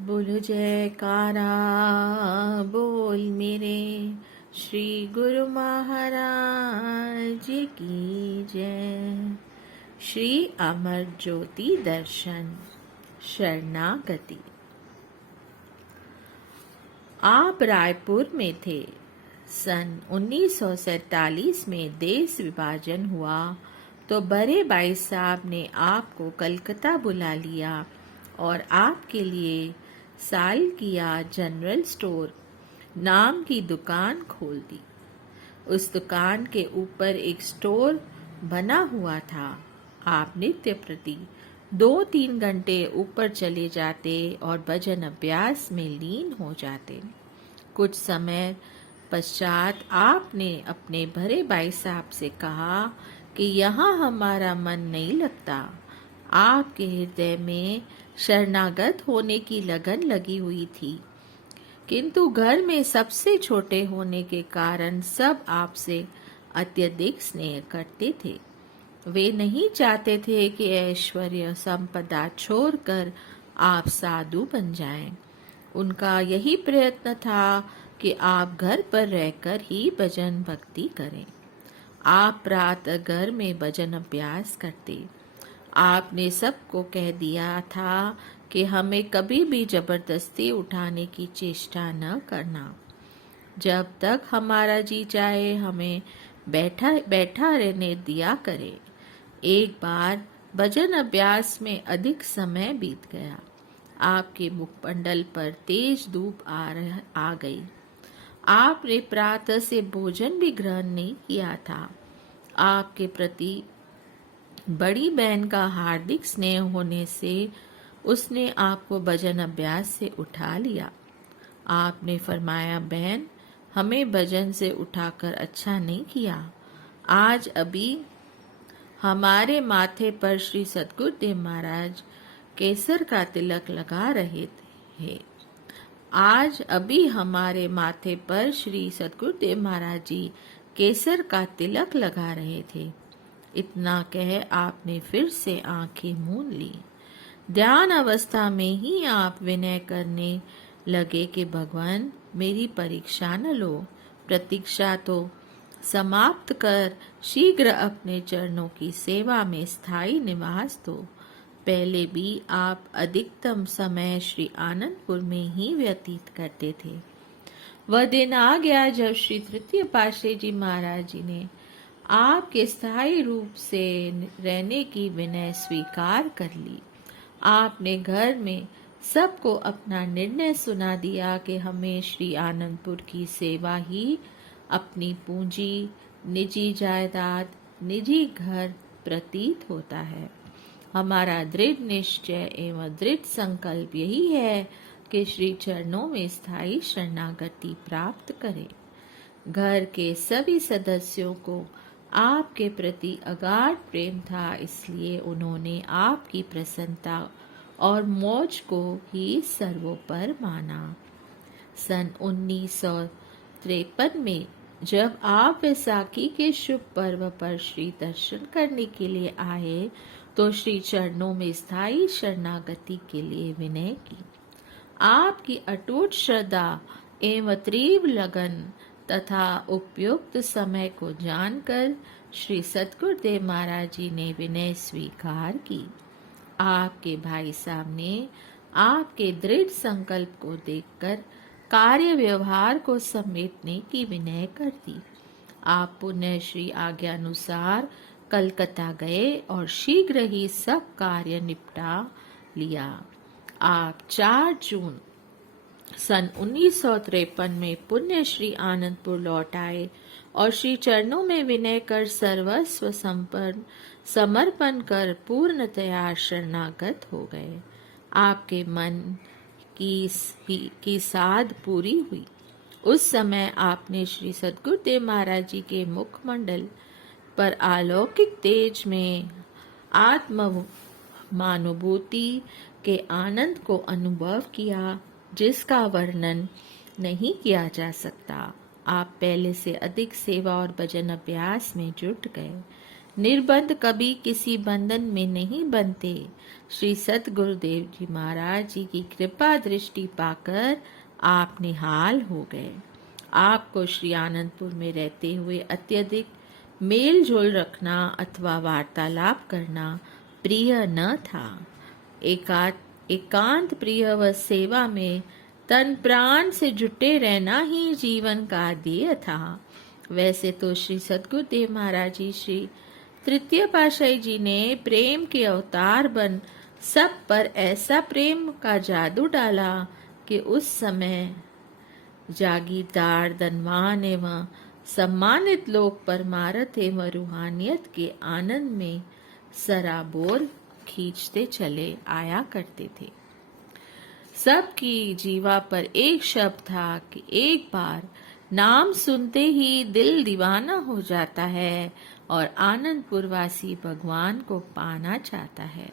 बोलो जयकारा बोल मेरे श्री गुरु महाराज की जय। श्री अमर ज्योति दर्शन शरणागति। आप रायपुर में थे। सन 1947 में देश विभाजन हुआ तो बड़े भाई साहब ने आपको कलकत्ता बुला लिया और आपके लिए सालकिया जनरल स्टोर नाम की दुकान खोल दी। उस दुकान के ऊपर एक स्टोर बना हुआ था। आप नित्य प्रति 2-3 घंटे ऊपर चले जाते और भजन अभ्यास में लीन हो जाते। कुछ समय पश्चात आपने अपने बड़े भाई साहब से कहा कि यहाँ हमारा मन नहीं लगता। आपके हृदय में शरणागत होने की लगन लगी हुई थी, किंतु घर में सबसे छोटे होने के कारण सब आपसे अत्यधिक स्नेह करते थे। वे नहीं चाहते थे कि ऐश्वर्य संपदा छोड़कर आप साधु बन जाएं। उनका यही प्रयत्न था कि आप घर पर रहकर ही भजन भक्ति करें। आप प्रातः घर में भजन अभ्यास करते। आपने सबको कह दिया था कि हमें कभी भी जबरदस्ती उठाने की चेष्टा न करना। जब तक हमारा जी चाहे हमें बैठा बैठा रहने दिया करे। एक बार भजन अभ्यास में अधिक समय बीत गया। आपके मुखमंडल पर तेज धूप आ गई। आपने प्रातः से भोजन भी ग्रहण नहीं किया था। आपके प्रति बड़ी बहन का हार्दिक स्नेह होने से उसने आपको भजन अभ्यास से उठा लिया। आपने फरमाया, बहन, हमें भजन से उठाकर अच्छा नहीं किया। आज अभी हमारे माथे पर श्री सद्गुरुदेव महाराज केसर का तिलक लगा रहे थे। आज अभी हमारे माथे पर श्री सद्गुरुदेव महाराज जी केसर का तिलक लगा रहे थे। इतना कह आपने फिर से आंखें मूंद ली। ध्यान अवस्था में ही आप विनय करने लगे कि भगवान, मेरी परीक्षा न लो। प्रतीक्षा तो समाप्त कर शीघ्र अपने चरणों की सेवा में स्थायी निवास दो। पहले भी आप अधिकतम समय श्री आनंदपुर में ही व्यतीत करते थे। वह दिन आ गया जब श्री तृतीय पातशाही जी महाराज जी ने आपके स्थायी रूप से रहने की विनय स्वीकार कर ली। आपने घर में सबको अपना निर्णय सुना दिया कि हमें श्री आनंदपुर की सेवा ही अपनी पूंजी, निजी जायदाद, निजी घर प्रतीत होता है। हमारा दृढ़ निश्चय एवं दृढ़ संकल्प यही है कि श्री चरणों में स्थायी शरणागति प्राप्त करें। घर के सभी सदस्यों को आपके प्रति अगाध प्रेम था, इसलिए उन्होंने आपकी प्रसन्नता और मौज को ही सर्वोपर माना। सन 1953 में जब आप वैसाखी के शुभ पर्व पर श्री दर्शन करने के लिए आए तो श्री चरणों में स्थायी शरणागति के लिए विनय की। आपकी अटूट श्रद्धा एवं तीव्र लगन तथा उपयुक्त समय को जानकर श्री सद्गुरुदेव महाराज जी ने विनय स्वीकार की। आपके भाई साहब ने आपके दृढ़ संकल्प को देखकर कार्य व्यवहार को समेटने की विनय कर दी। आप पुनः श्री आज्ञानुसार कलकत्ता गए और शीघ्र ही सब कार्य निपटा लिया। आप 4 जून सन 1953 में पुण्य श्री आनंदपुर लौट आए और श्री चरणों में विनय कर सर्वस्व समर्पण कर पूर्णतया शरणागत हो गए। आपके मन की साध पूरी हुई। उस समय आपने श्री सद्गुरुदेव महाराज जी के मुखमंडल पर अलौकिक तेज में आत्मानुभूति के आनंद को अनुभव किया, जिसका वर्णन नहीं किया जा सकता। आप पहले से अधिक सेवा और भजन अभ्यास में जुट गए। निर्बंध कभी किसी बंधन में नहीं बनते। श्री सतगुरुदेव जी महाराज जी की कृपा दृष्टि पाकर आप निहाल हो गए। आपको श्री आनंदपुर में रहते हुए अत्यधिक मेल जोल रखना अथवा वार्तालाप करना प्रिय न था। एकांत प्रिय व सेवा में तन प्राण से जुटे रहना ही जीवन का ध्येय था। वैसे तो श्री सतगुरुदेव महाराज जी श्री तृतीय पातशाही जी ने प्रेम के अवतार बन सब पर ऐसा प्रेम का जादू डाला कि उस समय जागीरदार, धनवान एवं सम्मानित लोग परमार्थ एवं रूहानियत के आनंद में सराबोर खींचते चले आया करते थे। सबकी जीवा पर एक शब्द था कि एक बार नाम सुनते ही दिल दीवाना हो जाता है और आनंदपुर वासी भगवान को पाना चाहता है।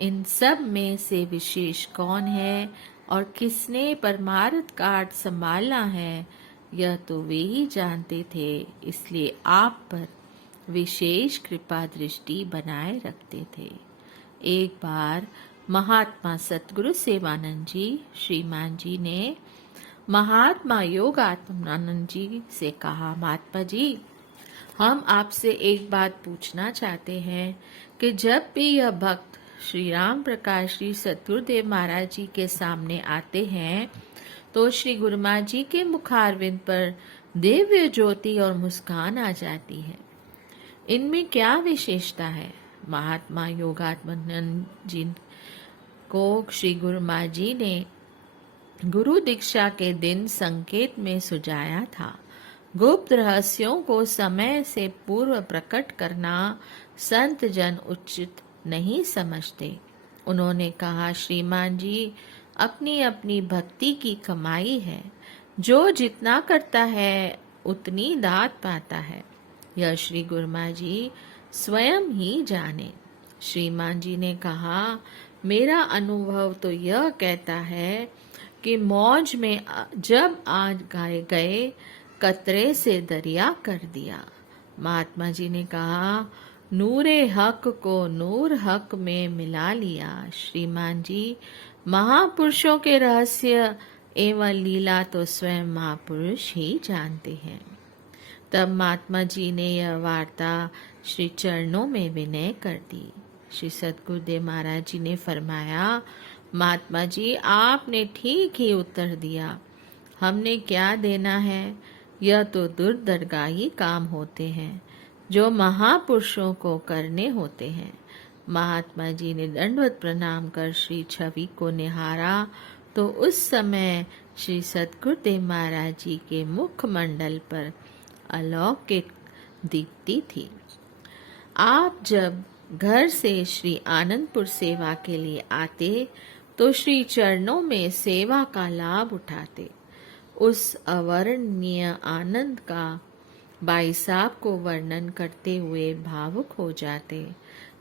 इन सब में से विशेष कौन है और किसने परमार्थ कार्ड संभालना है, यह तो वे ही जानते थे। इसलिए आप पर विशेष कृपा दृष्टि बनाए रखते थे। एक बार महात्मा सतगुरु सेवानंद जी श्रीमान जी ने महात्मा योग आत्मानंद जी से कहा, महात्मा जी, हम आपसे एक बात पूछना चाहते हैं कि जब भी यह भक्त श्री राम प्रकाश श्री सतगुरुदेव महाराज जी के सामने आते हैं तो श्री गुरुमा जी के मुखारविंद पर दिव्य ज्योति और मुस्कान आ जाती है। इनमें क्या विशेषता है? महात्मा योगात्मानंद जी को श्री गुरुमा जी ने गुरु दीक्षा के दिन संकेत में सुझाया था। गुप्त रहस्यों को समय से पूर्व प्रकट करना संत जन उचित नहीं समझते। उन्होंने कहा, श्रीमान जी, अपनी अपनी भक्ति की कमाई है, जो जितना करता है उतनी दात पाता है। यह श्री गुरुमा जी स्वयं ही जाने। श्रीमान जी ने कहा, मेरा अनुभव तो यह कहता है कि मौज में जब आज गाए गए कतरे से दरिया कर दिया। महात्मा जी ने कहा, नूरे हक को नूर हक में मिला लिया। श्रीमान जी, महापुरुषों के रहस्य एवं लीला तो स्वयं महापुरुष ही जानते हैं। तब महात्मा जी ने यह वार्ता श्री चरणों में विनय कर दी। श्री सतगुरुदेव महाराज जी ने फरमाया, महात्मा जी, आपने ठीक ही उत्तर दिया। हमने क्या देना है? यह तो दुर्दरगाही काम होते हैं जो महापुरुषों को करने होते हैं। महात्मा जी ने दंडवत प्रणाम कर श्री छवि को निहारा तो उस समय श्री सतगुरुदेव महाराज जी के मुखमंडल पर अलौकिक दीप्ति थी। आप जब घर से श्री आनंदपुर सेवा के लिए आते तो श्री चरणों में सेवा का लाभ उठाते। उस अवर्णनीय आनंद का भाई साहब को वर्णन करते हुए भावुक हो जाते।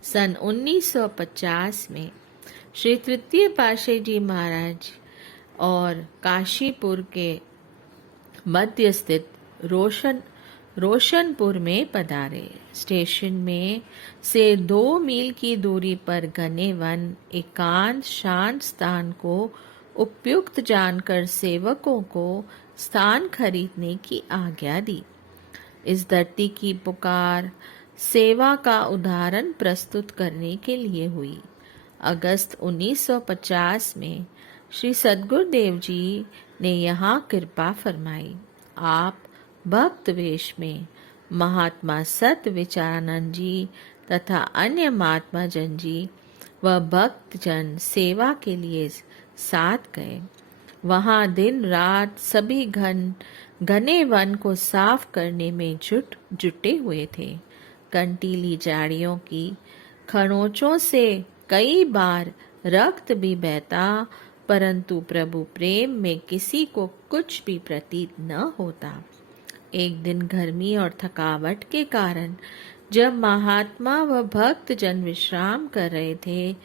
सन 1950 में श्री तृतीय पातशाही जी महाराज और काशीपुर के मध्य स्थित रोशनपुर में पधारे। स्टेशन में से 2 मील की दूरी पर घने वन एकांत शांत स्थान को उपयुक्त जानकर सेवकों को स्थान खरीदने की आज्ञा दी। इस धरती की पुकार सेवा का उदाहरण प्रस्तुत करने के लिए हुई। अगस्त 1950 में श्री सद्गुरुदेव जी ने यहाँ कृपा फरमाई। आप भक्त वेश में महात्मा सत विचारानंद जी तथा अन्य महात्मा जन जी व भक्त जन सेवा के लिए साथ गए। वहां दिन रात सभी घने वन को साफ करने में जुटे हुए थे। कंटीली झाड़ियों की खरोंचों से कई बार रक्त भी बहता, परंतु प्रभु प्रेम में किसी को कुछ भी प्रतीत न होता। एक दिन गर्मी और थकावट के कारण जब महात्मा व भक्त जन विश्राम कर रहे थे,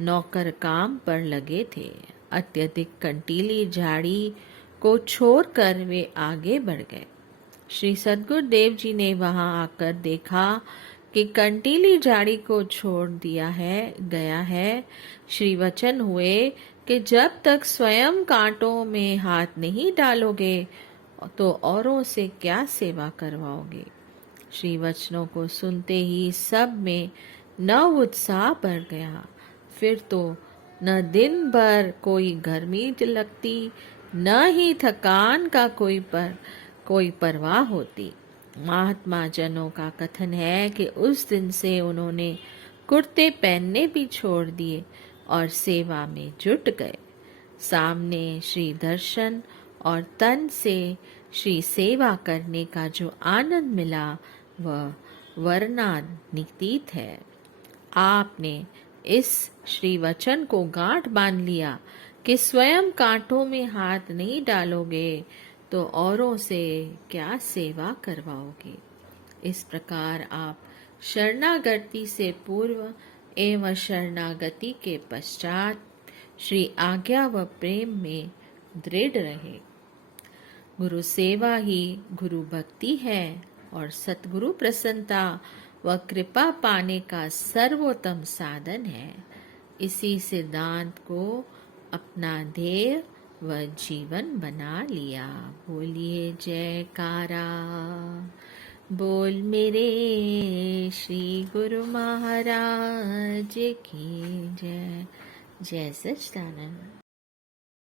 नौकर काम पर लगे थे। अत्यधिक कंटीली झाड़ी को छोड़कर वे आगे बढ़ गए। श्री सद्गुरुदेव जी ने वहां आकर देखा कि कंटीली झाड़ी को छोड़ दिया गया है। श्री वचन हुए कि जब तक स्वयं कांटों में हाथ नहीं डालोगे तो औरों से क्या सेवा करवाओगे। श्री वचनों को सुनते ही सब में नव उत्साह बढ़ गया। फिर तो न दिन भर कोई गर्मी लगती, न ही थकान का कोई परवाह होती। महात्मा जनों का कथन है कि उस दिन से उन्होंने कुर्ते पहनने भी छोड़ दिए और सेवा में जुट गए। सामने श्री दर्शन और तन से श्री सेवा करने का जो आनंद मिला वह वर्णनातीत है। आपने इस श्री वचन को गांठ बांध लिया कि स्वयं कांटों में हाथ नहीं डालोगे तो औरों से क्या सेवा करवाओगे। इस प्रकार आप शरणागति से पूर्व एवं शरणागति के पश्चात श्री आज्ञा व प्रेम में दृढ़ रहे। गुरु सेवा ही गुरु भक्ति है और सतगुरु प्रसन्नता व कृपा पाने का सर्वोत्तम साधन है। इसी सिद्धांत को अपना ध्येय व जीवन बना लिया। बोलिए जयकारा। बोल मेरे श्री गुरु महाराज की जय। जय सच्चिदानंद।